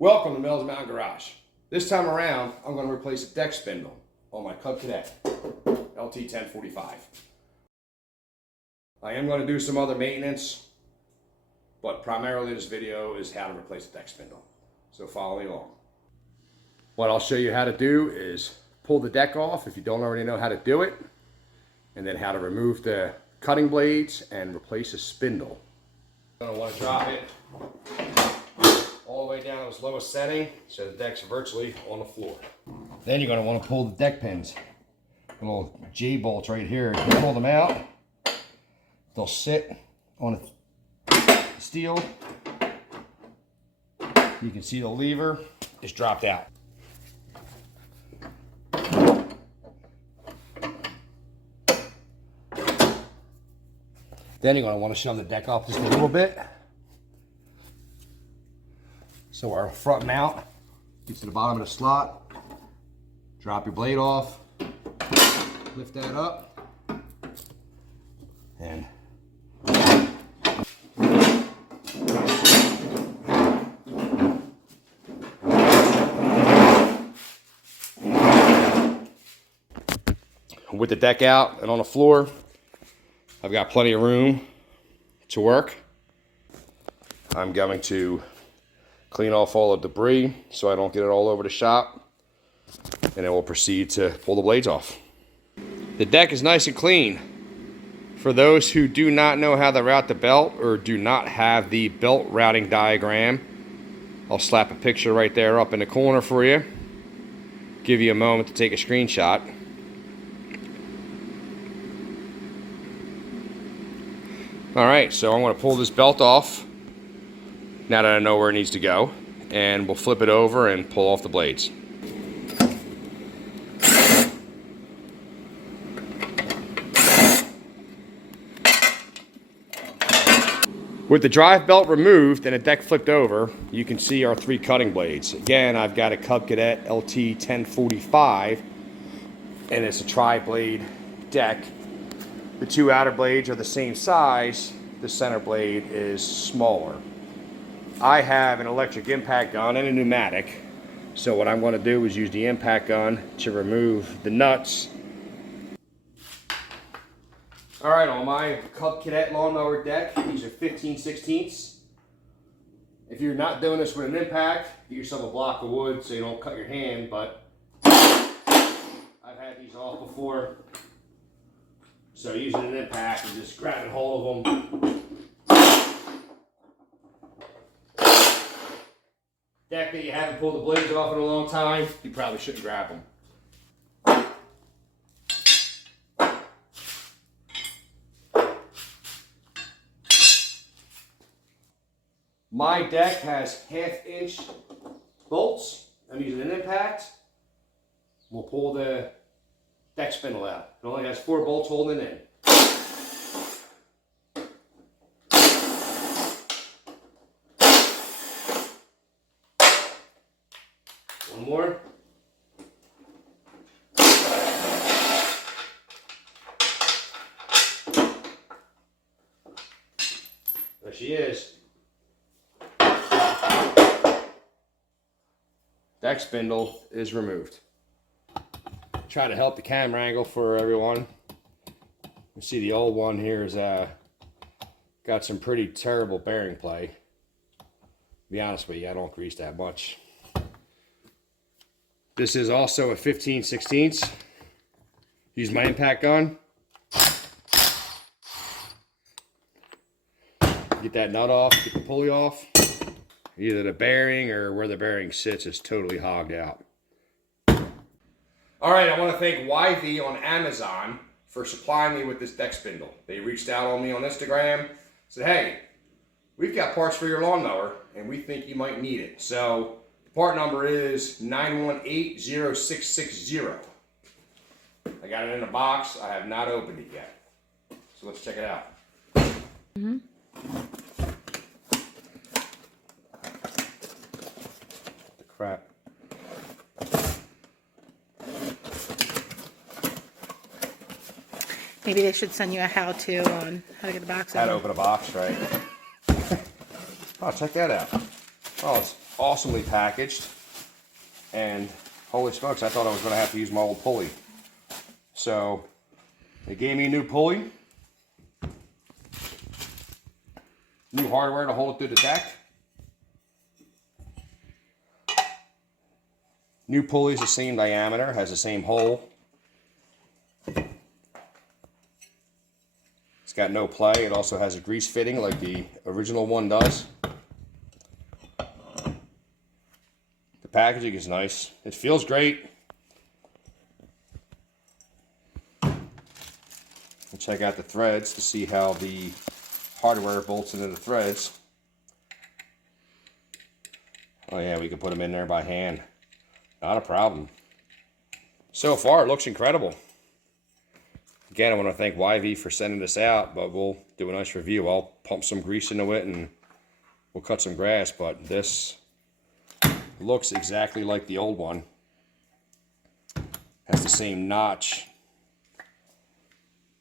Welcome to Mehl's Mountain Garage. This time around, I'm going to replace a deck spindle on my Cub Cadet LT1045. I am going to do some other maintenance, but primarily this video is how to replace a deck spindle. So follow me along. What I'll show you how to do is pull the deck off if you don't already know how to do it, and then how to remove the cutting blades and replace a spindle. You're going to want to drop it all the way down to its lowest setting so the deck's virtually on the floor. Then you're going to want to pull the deck pins. The little J bolts right here. You pull them out, they'll sit on the steel. You can see the lever is dropped out. Then you're going to want to shove the deck off just a little bit, so our front mount gets to the bottom of the slot. Drop your blade off, lift that up, and with the deck out and on the floor, I've got plenty of room to work. I'm going to clean off all the debris so I don't get it all over the shop, and then we'll proceed to pull the blades off. The deck is nice and clean. For those who do not know how to route the belt or do not have the belt routing diagram, I'll slap a picture right there up in the corner for you. Give you a moment to take a screenshot. Alright, so I'm going to pull this belt off now that I know where it needs to go, and we'll flip it over and pull off the blades. With the drive belt removed and the deck flipped over, you can see our 3 cutting blades. Again, I've got a Cub Cadet LT1045, and it's a tri-blade deck. The 2 outer blades are the same size, the center blade is smaller. I have an electric impact gun and a pneumatic, so what I'm going to do is use the impact gun to remove the nuts. Alright, on my Cub Cadet lawnmower deck, these are 15/16. If you're not doing this with an impact, get yourself a block of wood so you don't cut your hand, but I've had these off before. So using an impact and just grabbing hold of them. Deck that you haven't pulled the blades off in a long time, you probably shouldn't grab them. My deck has 1/2-inch bolts. I'm using an impact. We'll pull the deck spindle out. It only has 4 bolts holding it in. One more. There she is. Deck spindle is removed. Try to help the camera angle for everyone. You see the old one here is got some pretty terrible bearing play. To be honest with you, I don't grease that much. This is also a 15/16. Use my impact gun. Get that nut off, get the pulley off. Either the bearing or where the bearing sits is totally hogged out. Alright, I want to thank YV on Amazon for supplying me with this deck spindle. They reached out on me on Instagram, said, hey, we've got parts for your lawnmower and we think you might need it. So the part number is 9180660. I got it in a box. I have not opened it yet. So let's check it out. The crap. Maybe they should send you a how-to on how to get the box How to open. open a box, right? Oh, check that out. Oh, it's awesomely packaged. And holy smokes, I thought I was going to have to use my old pulley. So they gave me a new pulley, new hardware to hold it through the deck. New pulley is the same diameter, has the same hole. It's got no play. It also has a grease fitting like the original one does. The packaging is nice. It feels great. We'll check out the threads to see how the hardware bolts into the threads. Oh yeah, we can put them in there by hand. Not a problem. So far, it looks incredible. Again, I want to thank YV for sending this out, but we'll do a nice review. I'll pump some grease into it and we'll cut some grass, but this looks exactly like the old one. Has the same notch.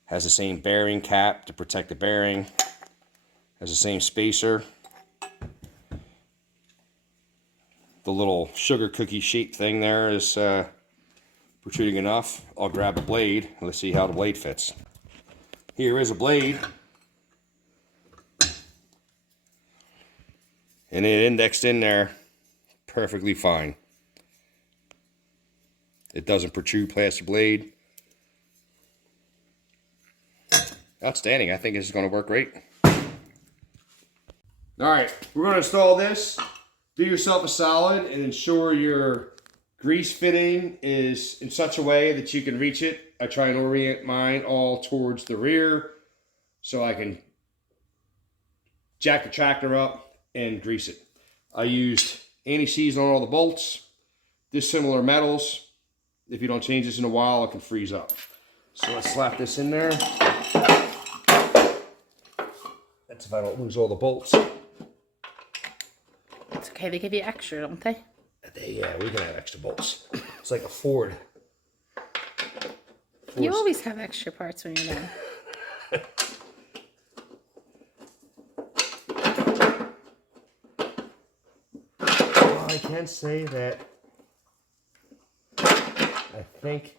Has the same bearing cap to protect the bearing. Has the same spacer. The little sugar cookie shape thing there is protruding enough. I'll grab a blade. Let's see how the blade fits. Here is a blade. And it indexed in there perfectly fine. It doesn't protrude past the blade. Outstanding. I think this is going to work great. Alright, we're going to install this. Do yourself a solid and ensure your grease fitting is in such a way that you can reach it. I try and orient mine all towards the rear so I can jack the tractor up and grease it. I used anti-seize on all the bolts, dissimilar metals. If you don't change this in a while, it can freeze up. So let's slap this in there. That's if I don't lose all the bolts. It's okay, they give you extra, don't they? Yeah, we can have extra bolts. It's like a Ford. You always have extra parts when you're done. Well, I can say that I think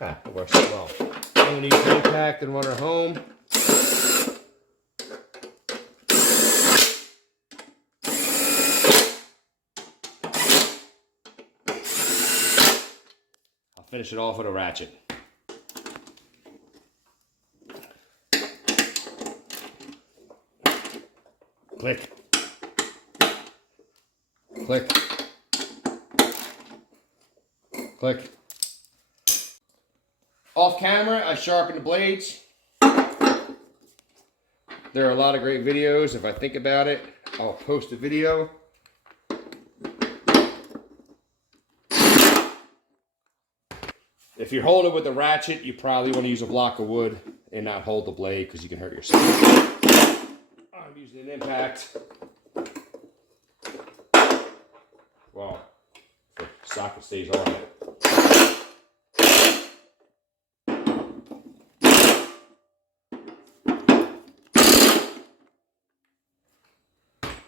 it works out well. I'm going to use the impact and run her home. Finish it off with a ratchet. Click. Click. Click. Off camera, I sharpened the blades. There are a lot of great videos. If I think about it, I'll post a video. If you're holding it with a ratchet, you probably want to use a block of wood and not hold the blade because you can hurt yourself. I'm using an impact. Well, the socket stays on it.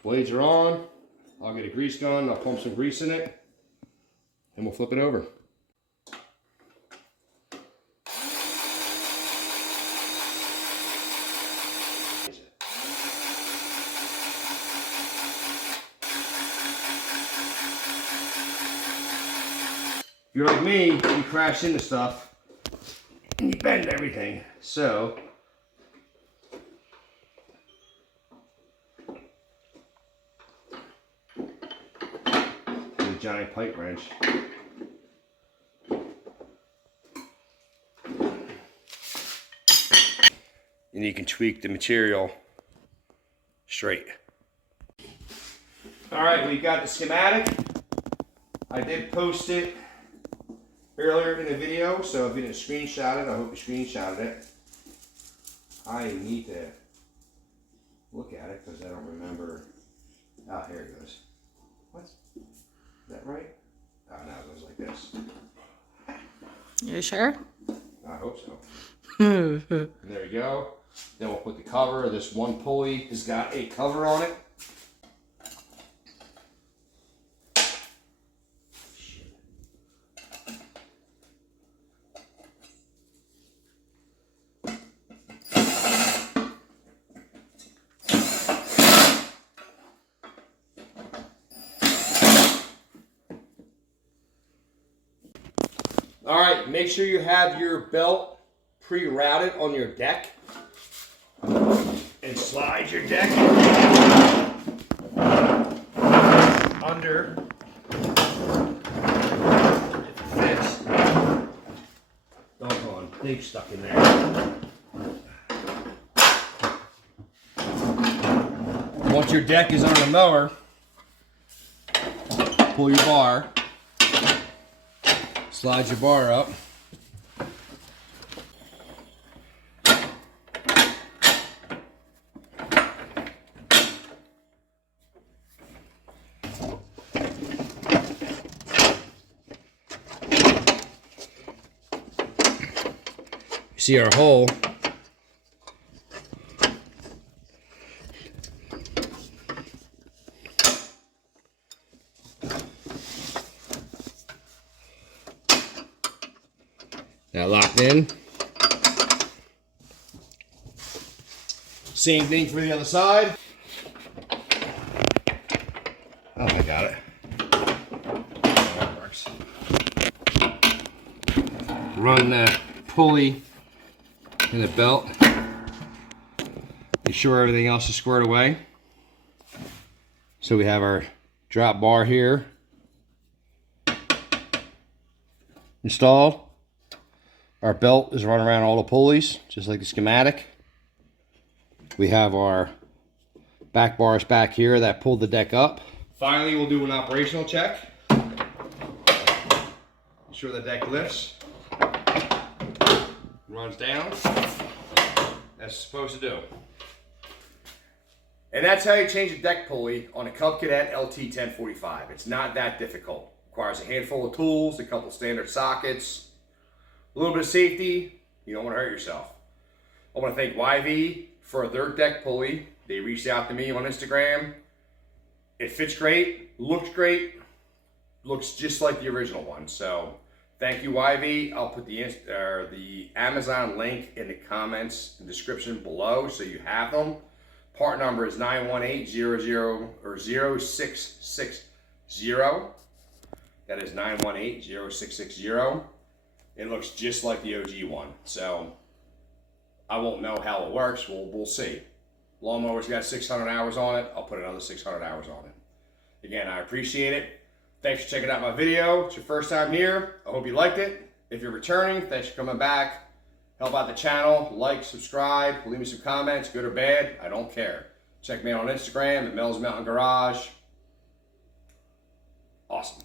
Blades are on. I'll get a grease gun. I'll pump some grease in it and we'll flip it over. If you're like me, you crash into stuff and you bend everything. So a giant pipe wrench. And you can tweak the material straight. All right, we got the schematic. I did post it earlier in the video, so if you didn't screenshot it, I hope you screenshotted it. I need to look at it because I don't remember. Oh, here it goes. What? Is that right? Oh, no, it goes like this. You sure? I hope so. And there you go. Then we'll put the cover. This one pulley has got a cover on it. All right, make sure you have your belt pre-routed on your deck. And slide your deck under if it fits. Doggone, they've stuck in there. Once your deck is under the mower, pull your bar, slide your bar up. See our hole. Now locked in. Same thing for the other side. Oh, I got it. That works. Run the pulley in the belt. Be sure everything else is squared away. So we have our drop bar here installed. Our belt is running around all the pulleys, just like the schematic. We have our back bars back here that pull the deck up. Finally, we'll do an operational check. Ensure the deck lifts. Runs down, as it's supposed to do. And that's how you change a deck pulley on a Cub Cadet LT1045. It's not that difficult. Requires a handful of tools, a couple standard sockets, a little bit of safety. You don't want to hurt yourself. I want to thank YV for their deck pulley. They reached out to me on Instagram. It fits great, looks great, looks just like the original one. So thank you, YV. I'll put the Amazon link in the comments and description below so you have them. Part number is 918-0660. That is 918-0660. It looks just like the OG one. So I won't know how it works. We'll see. Lawnmower's got 600 hours on it. I'll put another 600 hours on it. Again, I appreciate it. Thanks for checking out my video. It's your first time here. I hope you liked it. If you're returning, thanks for coming back. Help out the channel, like, subscribe, leave me some comments, good or bad, I don't care. Check me out on Instagram at Mehl's Mountain Garage. Awesome.